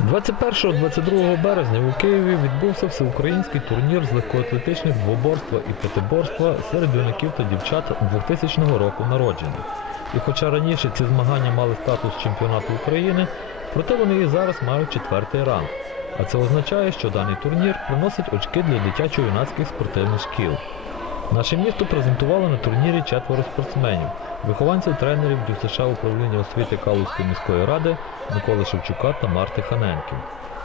21-22 березня у Києві відбувся всеукраїнський турнір з легкоатлетичних двоборства і п'ятиборства серед юнаків та дівчат 2000 року народження. І хоча раніше ці змагання мали статус чемпіонату України, проте вони і зараз мають четвертий ранг. А це означає, що даний турнір приносить очки для дитячо-юнацьких спортивних шкіл. Наше місто презентувало на турнірі четверо спортсменів, вихованців тренерів ДЮСШ управління освіти Калузької міської ради Миколи Шевчука та Марти Ханенки.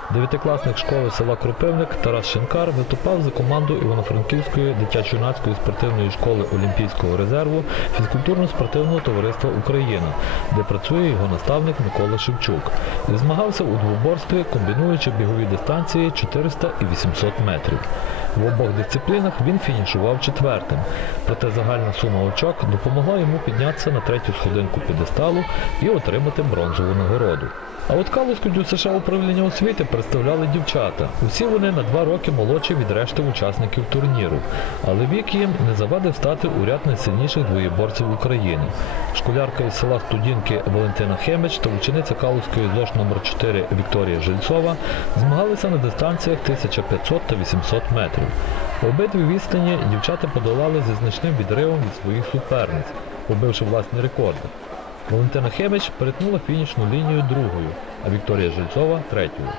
Дев'ятикласник школи села Кропивник Тарас Шинкар виступав за команду Івано-Франківської дитячо-юнацької спортивної школи Олімпійського резерву фізкультурно-спортивного товариства Україна, де працює його наставник Микола Шевчук, і змагався у двоборстві, комбінуючи бігові дистанції 400 і 800 метрів. В обох дисциплінах він фінішував четвертим, проте загальна сума очок допомогла йому піднятися на третю сходинку підесталу і отримати бронзову нагороду. А от Калузьку ДЮСШ управління освіти представляли дівчата. Усі вони на два роки молодші від решти учасників турніру. Але вік їм не завадив стати у ряд найсильніших двоєборців України. Школярка із села Студінки Валентина Хемич та учениця Калузької ЗОЖ номер 4 Вікторія Жильцова змагалися на дистанціях 1500 та 800 метрів. Обидві відстані дівчата подолали зі значним відривом від своїх суперниць, побивши власні рекорди. Валентина Хемич перетнула фінішну лінію другою, а Вікторія Жильцова третьою.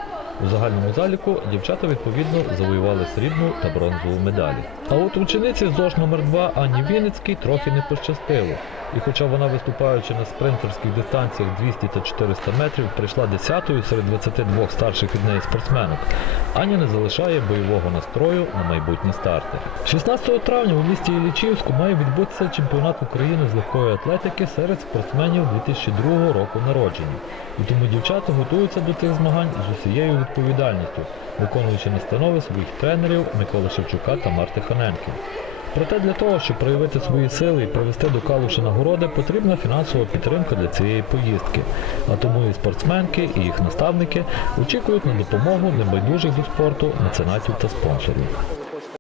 У загальному заліку дівчата відповідно завоювали срібну та бронзову медалі. А от учениці ЗОЖ номер 2 Анні Вінницькій трохи не пощастило. І хоча вона, виступаючи на спринтерських дистанціях 200 та 400 метрів, прийшла десятою серед 22 старших від неї спортсменок, Аня не залишає бойового настрою на майбутні старти. 16 травня у місті Іллічівську має відбутися чемпіонат України з легкої атлетики серед спортсменів 2002 року народження. І тому дівчата готуються до цих змагань з усією відповідальністю, виконуючи настанови своїх тренерів Миколи Шевчука та Марти Ханенки. Проте для того, щоб проявити свої сили і привести до Калуші нагороди, потрібна фінансова підтримка для цієї поїздки. А тому і спортсменки, і їх наставники очікують на допомогу небайдужих до спорту, меценатів та спонсорів.